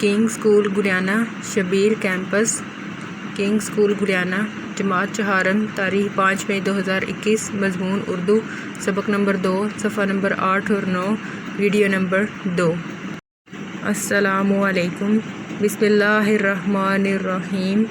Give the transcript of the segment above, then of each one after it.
King school Gariana Shabbir campus King school Gariana جماعت چہارم تاریخ 5 مئی 2021 مضمون اردو سبق نمبر 2 صفحہ نمبر 8 اور 9 ویڈیو نمبر 2 السلام علیکم بسم اللہ الرحمن الرحیم۔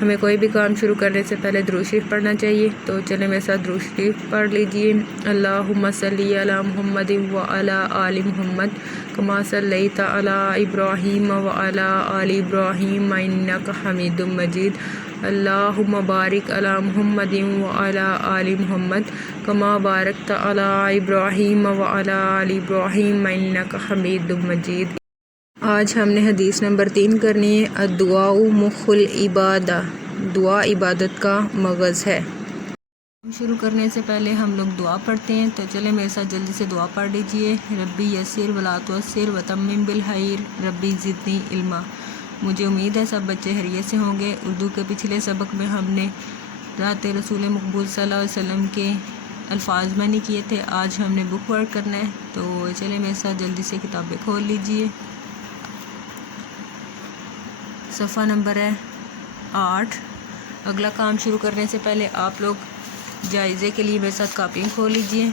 ہمیں کوئی بھی کام شروع کرنے سے پہلے درود شریف پڑھنا چاہیے، تو چلیں میرے ساتھ درود شریف پڑھ لیجئے۔ اللہم صلی علی محمد وعلی آل محمد کما صلیت علی ابراہیم وعلی آل ابراہیم انک حمید مجید۔ اللہم بارک علی محمد وعلی آل محمد کما بارکت علی ابراہیم وعلی آل ابراہیم انک حمید مجید۔ آج ہم نے حدیث نمبر 3 کرنی ہے۔ الدعاء مخ العبادہ، دعا عبادت کا مغز ہے۔ شروع کرنے سے پہلے ہم لوگ دعا پڑھتے ہیں، تو چلیں میرے ساتھ جلدی سے دعا پڑھ لیجئے۔ ربی یسر ولا تعسر وتمم بالخیر ربی زدنی علما۔ مجھے امید ہے سب بچے خیریت سے ہوں گے۔ اردو کے پچھلے سبق میں ہم نے رات رسول مقبول صلی اللہ علیہ وسلم کے الفاظ معنی کیے تھے، آج ہم نے بک ورک کرنا ہے، تو چلیں میرے ساتھ جلدی سے کتابیں کھول لیجئے۔ صفحہ نمبر ہے 8۔ اگلا کام شروع کرنے سے پہلے آپ لوگ جائزے کے لیے میرے ساتھ کاپی کھول لیجئے۔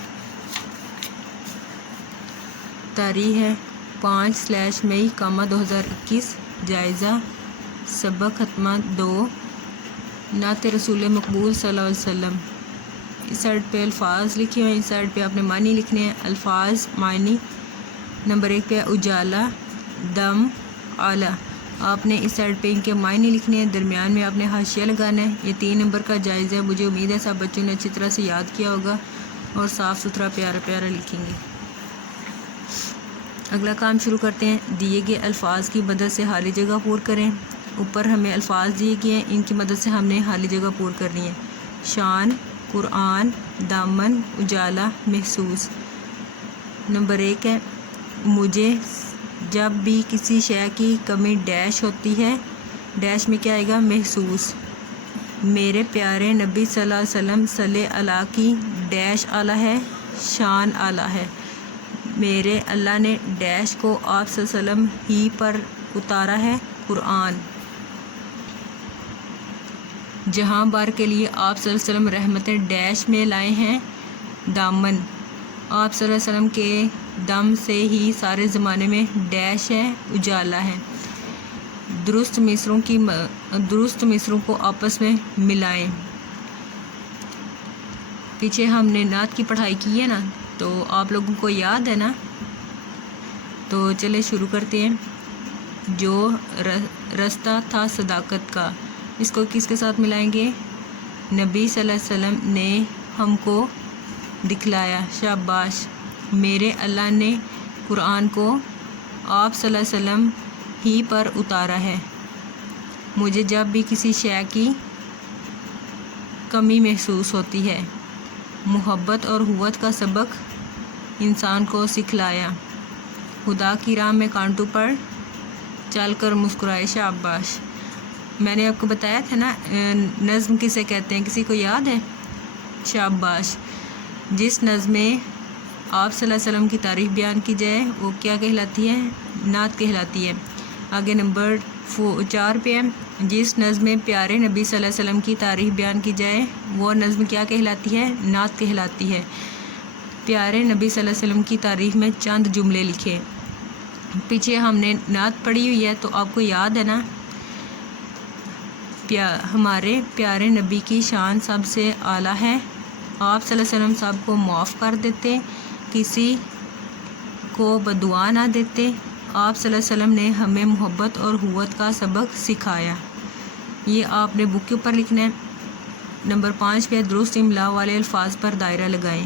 تاریخ ہے 5 مئی 2021۔ جائزہ سبق ختمہ 2 نعت رسول مقبول صلی اللہ علیہ وسلم۔ اس سائڈ پہ الفاظ لکھے ہوئے ہیں، اس سائڈ پہ آپ نے معنی لکھنے ہیں۔ الفاظ معنی نمبر 1 پہ اجالا دم اعلیٰ، آپ نے اس سائڈ پہ ان کے معنی لکھنے ہیں، درمیان میں آپ نے حاشیہ لگانا ہے۔ یہ 3 نمبر کا جائزہ ہے، مجھے امید ہے سب بچوں نے اچھی طرح سے یاد کیا ہوگا اور صاف ستھرا پیارا پیارا لکھیں گے۔ اگلا کام شروع کرتے ہیں۔ دیے گئے الفاظ کی مدد سے خالی جگہ پور کریں۔ اوپر ہمیں الفاظ دیے گئے ہیں، ان کی مدد سے ہم نے خالی جگہ پور کرنی ہے۔ شان، قرآن، دامن، اجالا، محسوس۔ نمبر 1 ہے مجھے جب بھی کسی شے کی کمی ڈیش ہوتی ہے، ڈیش میں کیا آئے گا؟ محسوس۔ میرے پیارے نبی صلی اللہ علیہ وسلم صلی اللہ کی ڈیش اعلیٰ ہے، شان اعلیٰ ہے۔ میرے اللہ نے ڈیش کو آپ صلی اللہ علیہ وسلم ہی پر اتارا ہے، قرآن۔ جہاں بار کے لیے آپ صلی اللہ علیہ وسلم رحمتیں ڈیش میں لائے ہیں، دامن۔ آپ صلی اللہ علیہ وسلم کے دم سے ہی سارے زمانے میں ڈیش ہے، اجالا ہے۔ درست مصروں کو آپس میں ملائیں۔ پیچھے ہم نے نعت کی پڑھائی کی ہے نا، تو آپ لوگوں کو یاد ہے نا، تو چلے شروع کرتے ہیں۔ جو رستہ تھا صداقت کا، اس کو کس کے ساتھ ملائیں گے؟ نبی صلی اللہ علیہ وسلم نے ہم کو دکھلایا، شاباش۔ میرے اللہ نے قرآن کو آپ صلی اللہ علیہ وسلم ہی پر اتارا ہے۔ مجھے جب بھی کسی شے کی کمی محسوس ہوتی ہے، محبت اور قوت کا سبق انسان کو سکھلایا۔ خدا کی راہ میں کانٹوں پر چل کر مسکرائے، شاباش۔ میں نے آپ کو بتایا تھا نا نظم کسے کہتے ہیں، کسی کو یاد ہے؟ شاباش۔ جس نظم میں آپ صلی اللہ علیہ وسلم کی تعریف بیان کی جائے وہ کیا کہلاتی ہے؟ نعت کہلاتی ہے۔ آگے نمبر 4 پہ ہے جس نظم میں پیارے نبی صلی اللہ علیہ وسلم کی تعریف بیان کی جائے وہ نظم کیا کہلاتی ہے؟ نعت کہلاتی ہے۔ پیارے نبی صلی اللہ علیہ وسلم کی تعریف میں چند جملے لکھے۔ پیچھے ہم نے نعت پڑھی ہوئی ہے، تو آپ کو یاد ہے نا، ہمارے پیارے نبی کی شان سب سے اعلیٰ ہے، آپ صلی اللہ علیہ وسلم سب کو معاف کر دیتے، کسی کو بددعا نہ دیتے، آپ صلی اللہ علیہ وسلم نے ہمیں محبت اور قوت کا سبق سکھایا۔ یہ آپ نے بک کے اوپر لکھنا ہے۔ نمبر 5 پہ درست املا والے الفاظ پر دائرہ لگائیں۔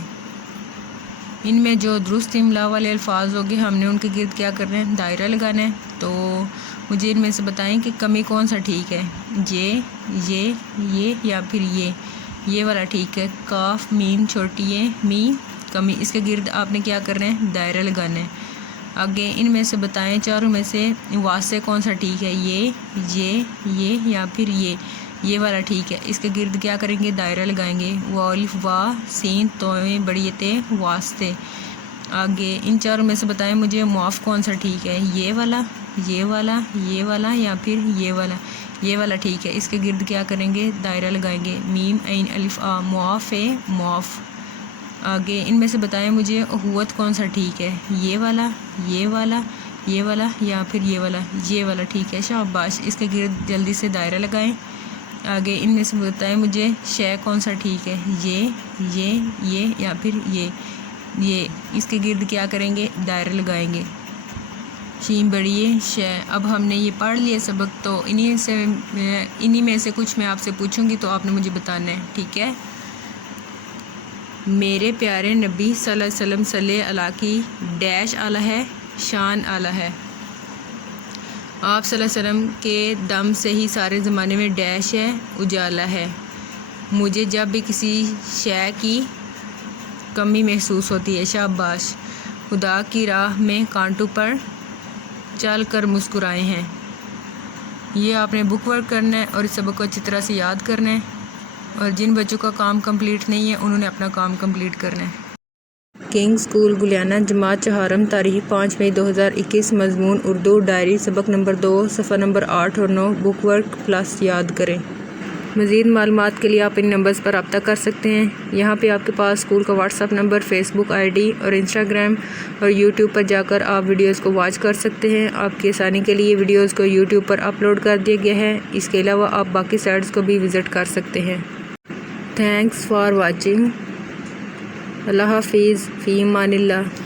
ان میں جو درست املا والے الفاظ ہوگے ہم نے ان کے گرد کیا کرنا ہے؟ دائرہ لگانا ہے۔ تو مجھے ان میں سے بتائیں کہ کمی کون سا ٹھیک ہے؟ یہ یا پھر یہ والا ٹھیک ہے؟ کاف میم چھوٹی ہے می کمی، اس کے گرد آپ نے کیا کرنا ہے؟ دائرہ لگانا ہے۔ آگے ان میں سے بتائیں چاروں میں سے واسطے کون سا ٹھیک ہے؟ یہ یا پھر یہ والا ٹھیک ہے؟ اس کے گرد کیا کریں گے؟ دائرہ لگائیں گے۔ والف وا سین تویں بڑی تے واسطے۔ آگے ان چاروں میں سے بتائیں مجھے معاف کون سا ٹھیک ہے؟ یہ والا یہ والا یا پھر یہ والا ٹھیک ہے. اس کے گرد کیا کریں گے؟ دائرہ لگائیں گے. میم عین الف آ معاف ہے معاف. آگے ان میں سے بتائیں مجھے اخوت کون سا ٹھیک ہے؟ یہ والا یا پھر یہ والا ٹھیک ہے. شاباش. اس کے گرد جلدی سے دائرہ لگائیں. آگے ان میں سے بتائیں مجھے شے کون سا ٹھیک ہے؟ یہ یا پھر یہ. اس کے گرد کیا کریں گے؟ دائرہ لگائیں گے. شین بڑھیے شے. اب ہم نے یہ پڑھ لیا سبق، تو انہی میں سے کچھ میں آپ سے پوچھوں گی تو آپ نے مجھے بتانا ہے، ٹھیک ہے؟ میرے پیارے نبی صلی اللہ علیہ وسلم صلی اللہ کی ڈیش اعلیٰ ہے، شان اعلیٰ ہے. آپ صلی اللہ علیہ وسلم کے دم سے ہی سارے زمانے میں ڈیش ہے، اجالا ہے. مجھے جب بھی کسی شے کی کمی محسوس ہوتی ہے. شاباش. خدا کی راہ میں کانٹوں پر چل کر مسکرائے ہیں. یہ آپ نے بک ورک کرنا ہے اور اس سبق کو اچھی طرح سے یاد کرنا ہے، اور جن بچوں کا کام کمپلیٹ نہیں ہے انہوں نے اپنا کام کمپلیٹ کرنا ہے. کنگ اسکول گلیانہ، جماعت چہارم، تاریخ 5 مئی 2021. مضمون اردو ڈائری، سبق نمبر 2، صفحہ نمبر 8 اور 9. بک ورک پلس یاد کریں. مزید معلومات کے لیے آپ ان نمبرز پر رابطہ کر سکتے ہیں. یہاں پہ آپ کے پاس اسکول کا WhatsApp number, Facebook I D اور انسٹاگرام اور یوٹیوب پر جا کر آپ ویڈیوز کو واچ کر سکتے ہیں. آپ کی آسانی کے لیے ویڈیوز کو یوٹیوب پر اپلوڈ کر دیا گیا ہے. اس کے علاوہ آپ باقی سائٹس کو بھی وزٹ کر سکتے ہیں. Thanks for watching. اللہ حافظ. فی امان اللہ.